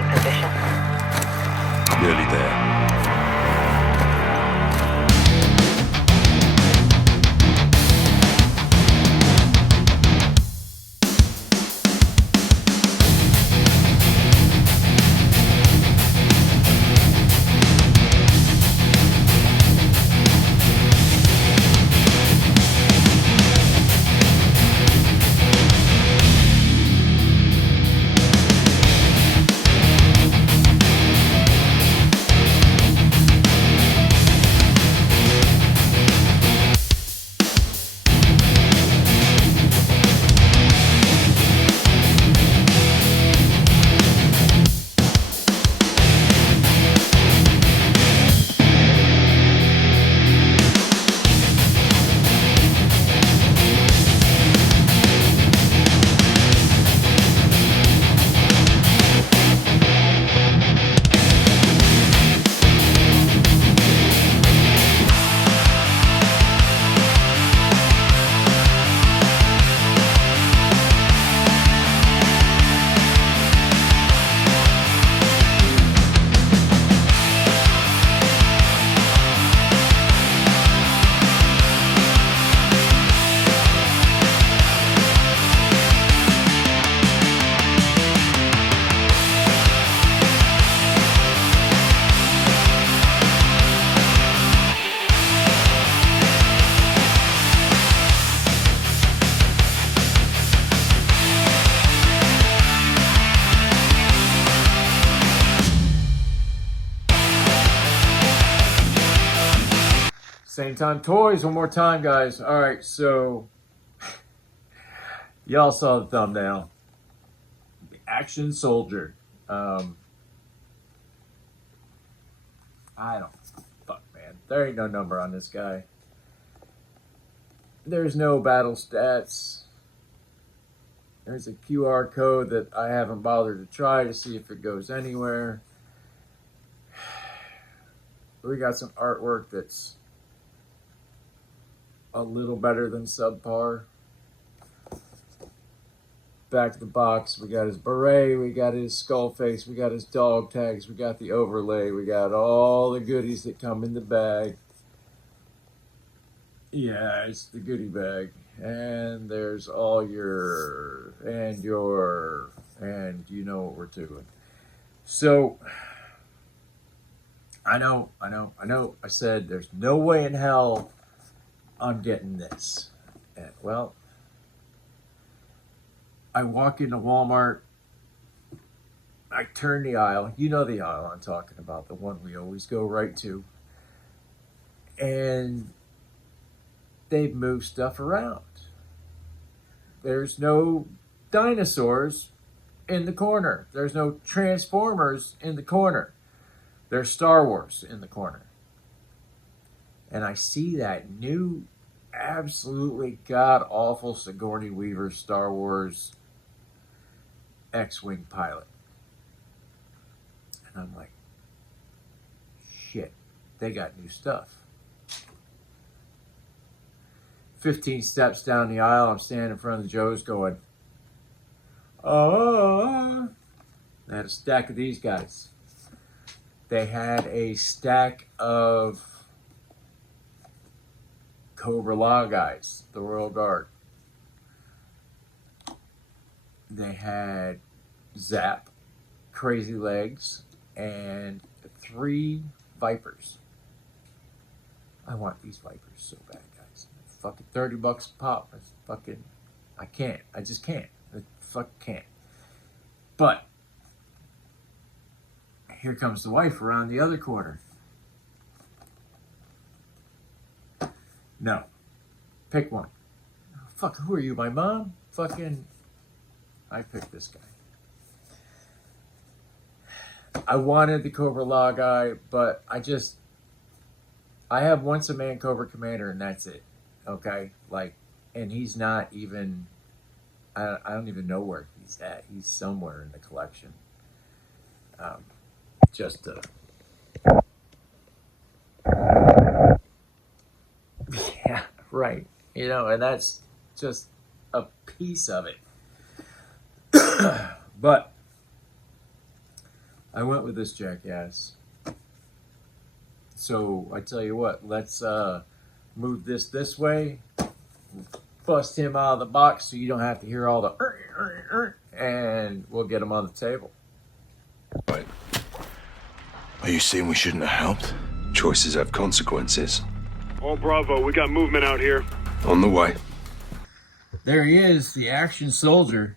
in position. Nearly there. Same time toys, one more time, guys. All right, so y'all saw the thumbnail. The Action Soldier. I don't fuck, man. There ain't no number on this guy. There's no battle stats. There's a QR code that I haven't bothered to try to see if it goes anywhere. We got some artwork that's a little better than subpar. Back to the box, we got his beret, we got his skull face, we got his dog tags, we got the overlay, we got all the goodies that come in the bag. Yeah, it's the goodie bag. And there's all your, and you know what we're doing. So, I know. I said there's no way in hell I'm getting this. And, well, I walk into Walmart, I turn the aisle, you know the aisle I'm talking about, the one we always go right to, and they've moved stuff around. There's no dinosaurs in the corner. There's no Transformers in the corner. There's Star Wars in the corner. And I see that new, absolutely god-awful Sigourney Weaver Star Wars X-Wing pilot. And I'm like, shit, they got new stuff. 15 steps down the aisle, I'm standing in front of the Joe's going, oh. I had a stack of these guys. They had a stack of Cobra Law guys, the Royal Guard. They had Zap, Crazy Legs, and 3 Vipers. I want these Vipers so bad, guys. Fucking $30 a pop. That's fucking, I can't. I just can't. I fucking can't. But here comes the wife around the other corner. No. Pick one. Fuck, who are you, my mom? Fucking, I picked this guy. I wanted the Cobra Law guy, but I have once a man Cobra Commander and that's it. Okay? Like, and he's not even, I don't even know where he's at. He's somewhere in the collection. Just yeah, right. You know, and that's just a piece of it. But I went with this jackass. So I tell you what, let's move this way, bust him out of the box so you don't have to hear all the and we'll get him on the table. Right. Are you saying we shouldn't have helped? Choices have consequences. All Bravo, we got movement out here. On the way. There he is, the action soldier.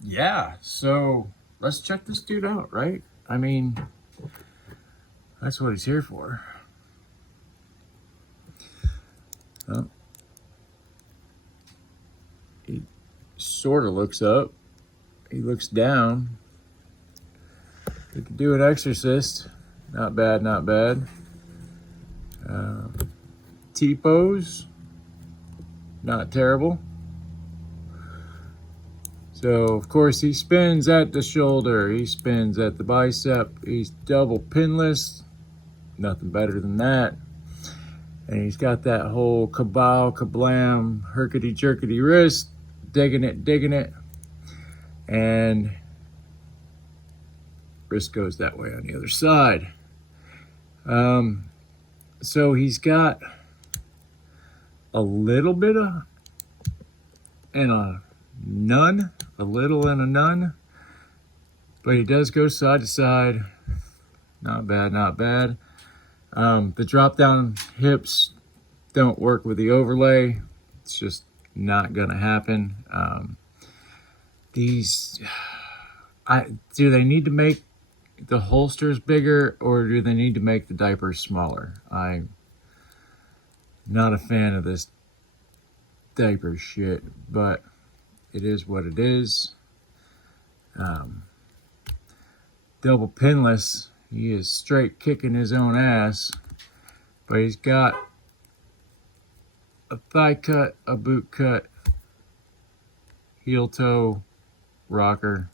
Yeah, so let's check this dude out, right? I mean, that's what he's here for. He sort of looks up. He looks down. We could do an exorcist. Not bad, not bad. T-pose. Not terrible. So, of course, he spins at the shoulder. He spins at the bicep. He's double pinless. Nothing better than that. And he's got that whole kabow, kablam, herkety-jerkety wrist. Digging it, digging it. And wrist goes that way on the other side. So he's got a little bit of and a none, a little and a none, but he does go side to side. Not bad, not bad. The drop down hips don't work with the overlay. It's just not gonna happen. Do they need to make the holsters bigger, or do they need to make the diapers smaller? I'm not a fan of this diaper shit, but it is what it is. Double pinless. He is straight kicking his own ass, but he's got a thigh cut, a boot cut, heel toe rocker,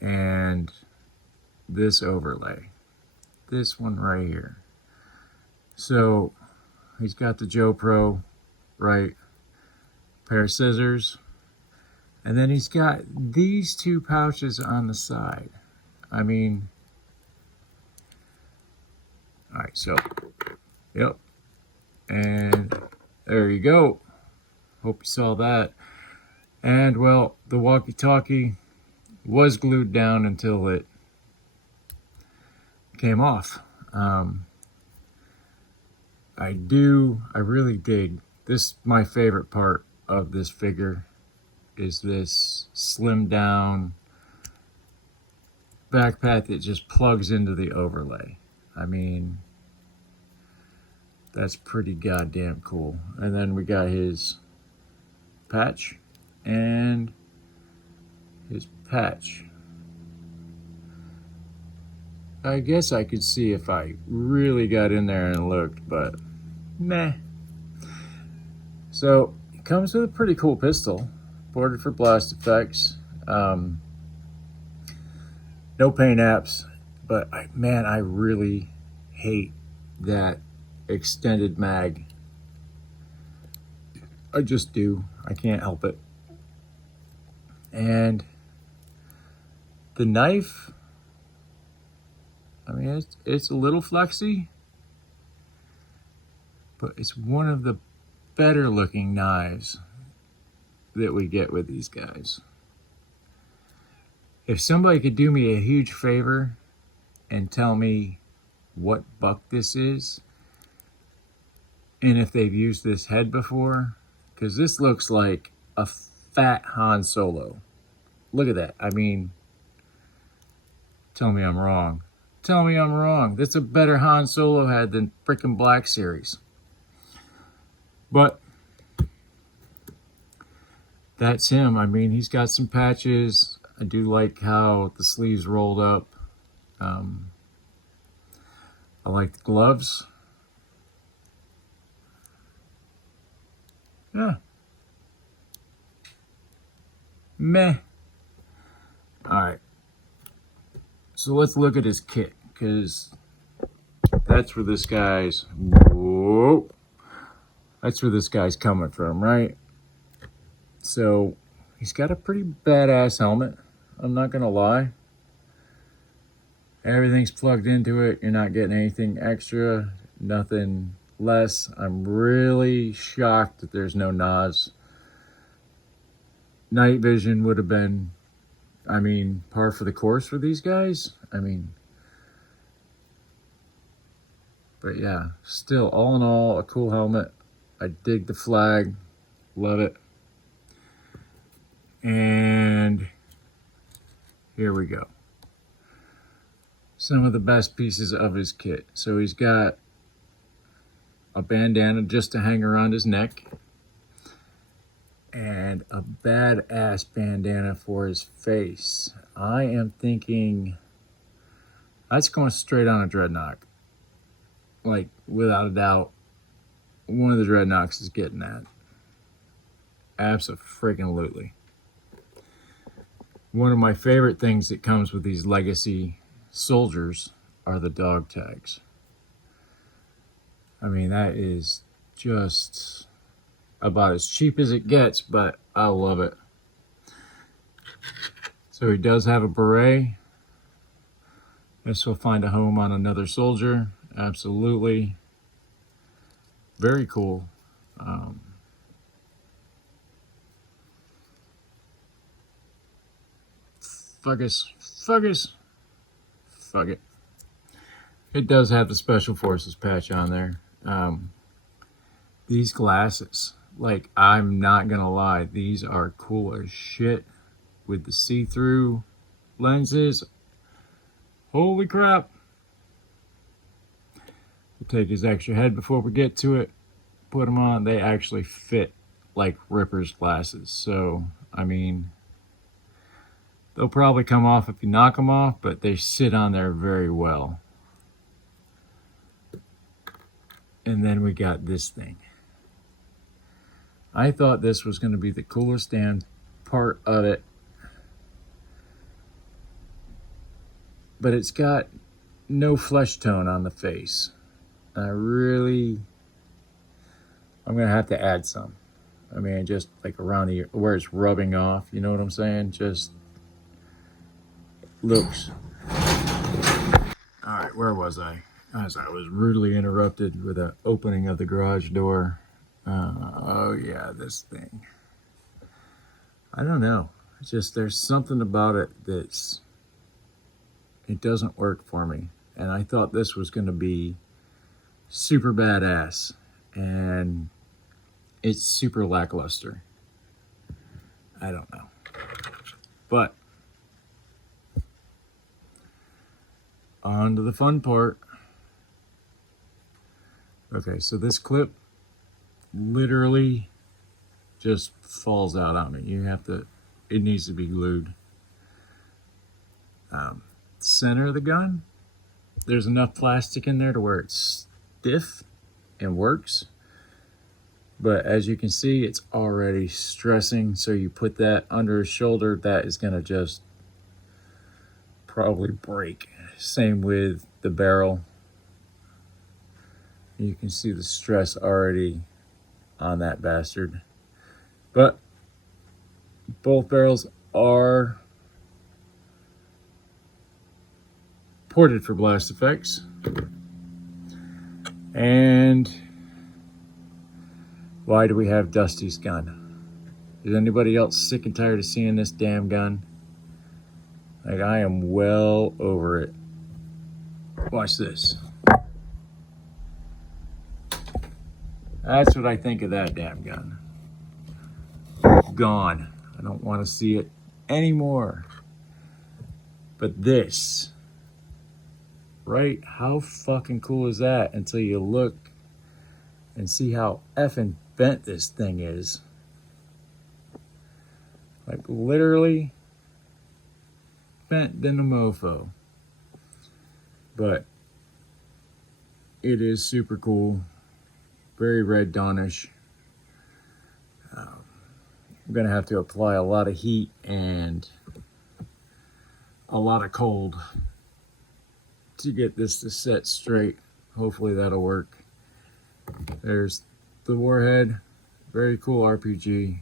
and this overlay, this one right here. So he's got the Joe Pro, right? Pair of scissors, and then he's got these two pouches on the side. I mean, all right, so yep, and there you go. Hope you saw that. And well, the walkie-talkie was glued down until it came off. I really dig this. My favorite part of this figure is this slimmed down backpack that just plugs into the overlay. I mean, that's pretty goddamn cool. And then we got his patch and his patch. I guess I could see if I really got in there and looked, but meh. So it comes with a pretty cool pistol, boarded for blast effects. No paint apps, but I really hate that extended mag. I just do. I can't help it. And the knife, I mean, it's a little flexy, but it's one of the better looking knives that we get with these guys. If somebody could do me a huge favor and tell me what buck this is, and if they've used this head before, because this looks like a fat Han Solo. Look at that. I mean, tell me I'm wrong. Tell me I'm wrong. That's a better Han Solo head than frickin' Black Series. But that's him. I mean, he's got some patches. I do like how the sleeves rolled up. I like the gloves. Yeah. Meh. Alright. So let's look at his kit, because that's where this guy's... Whoa! That's where this guy's coming from, right? So He's got a pretty badass helmet. I'm not gonna lie. Everything's plugged into it. You're not getting anything extra, nothing less. I'm really shocked that there's no NOS. Night vision would have been, I mean, par for the course for these guys. I mean, but yeah, still, all in all, a cool helmet. I dig the flag. Love it. And here we go. Some of the best pieces of his kit. So he's got a bandana just to hang around his neck, and a badass bandana for his face. I am thinking that's going straight on a dreadnought. Like, without a doubt, one of the dreadnoughts is getting that. Abso-freaking-lutely. One of my favorite things that comes with these legacy soldiers are the dog tags. I mean, that is just about as cheap as it gets, but I love it. So he does have a beret. This will find a home on another soldier. Absolutely. Very cool. Fuck it. It does have the Special Forces patch on there. These glasses, like, I'm not gonna lie, these are cool as shit with the see-through lenses. Holy crap. We'll take his extra head before we get to it. Put them on. They actually fit like Ripper's glasses. So, I mean, they'll probably come off if you knock them off, but they sit on there very well. And then we got this thing. I thought this was going to be the coolest damn part of it. But it's got no flesh tone on the face. I'm going to have to add some. I mean, just like around the, where it's rubbing off, you know what I'm saying? Just looks. All right, where was I? As I was rudely interrupted with the opening of the garage door. Oh yeah, this thing. I don't know. It's just, there's something about it that's, it doesn't work for me. And I thought this was going to be super badass, and it's super lackluster. I don't know. But on to the fun part. Okay, so this clip literally just falls out on me. You have to, it needs to be glued. Center of the gun, there's enough plastic in there to where it's stiff and works. But as you can see, it's already stressing. So you put that under his shoulder, that is gonna just probably break. Same with the barrel. You can see the stress already on that bastard. But both barrels are ported for blast effects. And why do we have Dusty's gun? Is anybody else sick and tired of seeing this damn gun? Like, I am well over it. Watch this. That's what I think of that damn gun. Gone. I don't want to see it anymore. But this, right? How fucking cool is that until you look and see how effing bent this thing is. Like, literally bent than a mofo. But it is super cool. Very Red Dawn-ish. I'm gonna have to apply a lot of heat and a lot of cold to get this to set straight. Hopefully that'll work. There's the warhead. Very cool RPG.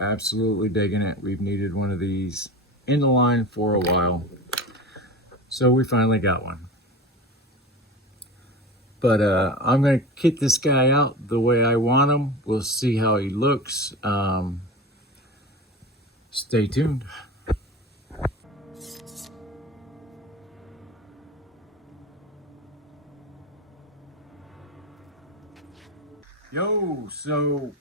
Absolutely digging it. We've needed one of these in the line for a while. So we finally got one. But I'm going to kit this guy out the way I want him. We'll see how he looks. Stay tuned. Yo, so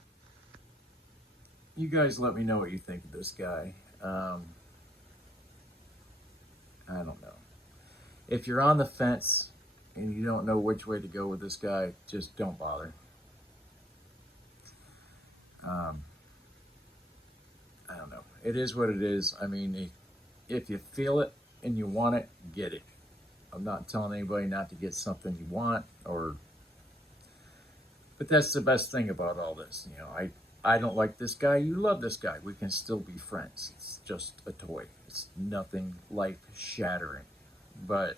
you guys let me know what you think of this guy. I don't know. If you're on the fence and you don't know which way to go with this guy, just don't bother. I don't know. It is what it is. I mean, if you feel it and you want it, get it. I'm not telling anybody not to get something you want, but that's the best thing about all this. You know, I don't like this guy. You love this guy. We can still be friends. It's just a toy. It's nothing life shattering. But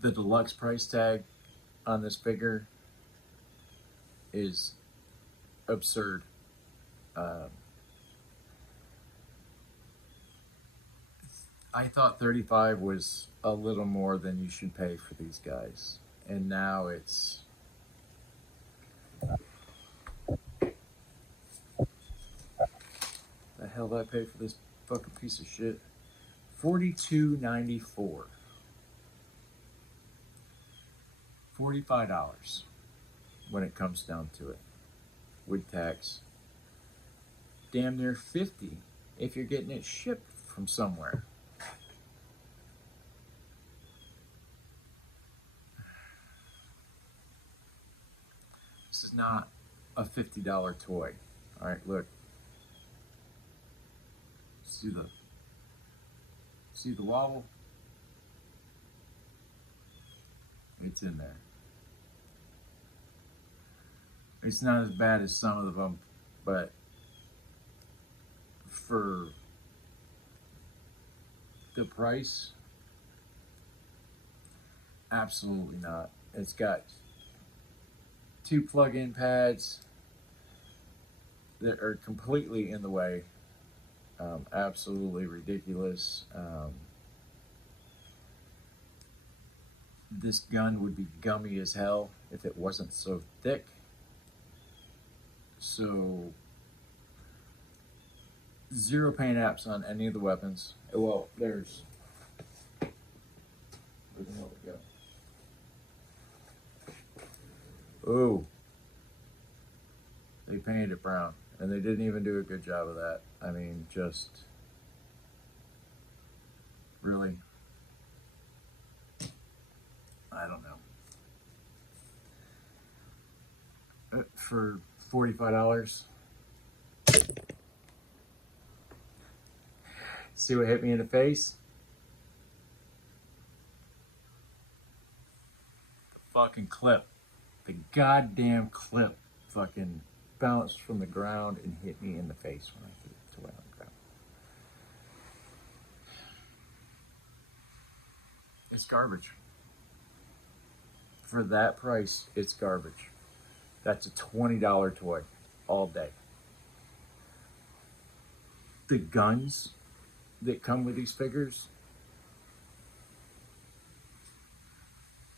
the deluxe price tag on this figure is absurd. I thought 35 was a little more than you should pay for these guys, and now it's the hell did I pay for this fucking piece of shit? $42.94. $45 when it comes down to it, with tax. Damn near 50 if you're getting it shipped from somewhere. This is not a $50 toy. All right, look. See the wobble? It's in there. It's not as bad as some of them, but for the price, absolutely not. It's got 2 plug-in pads that are completely in the way. Absolutely ridiculous. This gun would be gummy as hell if it wasn't so thick. So, 0 paint apps on any of the weapons. Well, there's... Where the hell did it go? Ooh. They painted it brown. And they didn't even do a good job of that. I mean, just... Really? I don't know. For $45. See what hit me in the face? The fucking clip. The goddamn clip fucking bounced from the ground and hit me in the face when I hit it away on the ground. It's garbage. For that price, it's garbage. That's a $20 toy all day. The guns that come with these figures,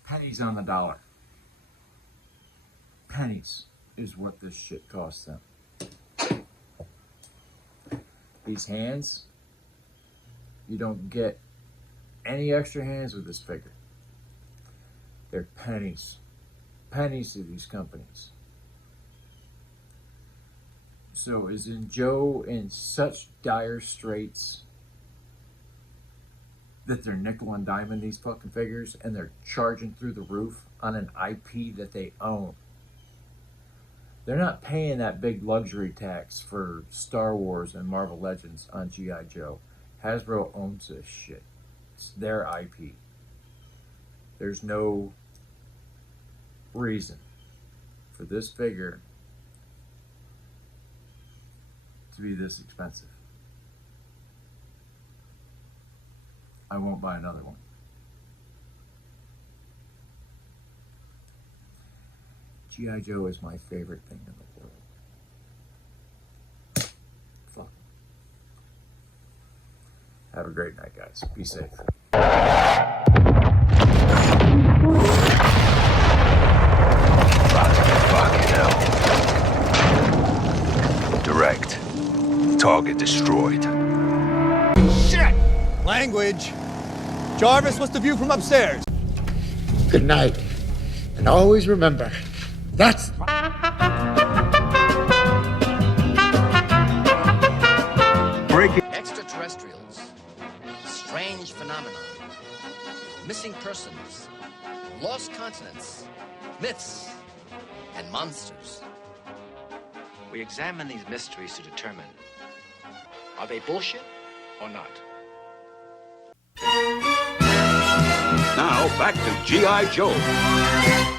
pennies on the dollar. Pennies is what this shit costs them. These hands, you don't get any extra hands with this figure. They're pennies. Pennies to these companies. So is Joe in such dire straits that they're nickel and diming these fucking figures and they're charging through the roof on an IP that they own? They're not paying that big luxury tax for Star Wars and Marvel Legends on G.I. Joe. Hasbro owns this shit. It's their IP. There's no reason for this figure to be this expensive. I won't buy another one. G.I. Joe is my favorite thing in the world. Have a great night, guys. Be safe. Fucking hell. Direct. Target destroyed. Shit! Language. Jarvis, what's the view from upstairs? Good night. And always remember, that's... Extraterrestrials, strange phenomena, missing persons, lost continents, myths, and monsters. We examine these mysteries to determine, are they bullshit or not? Now back to G.I. Joe.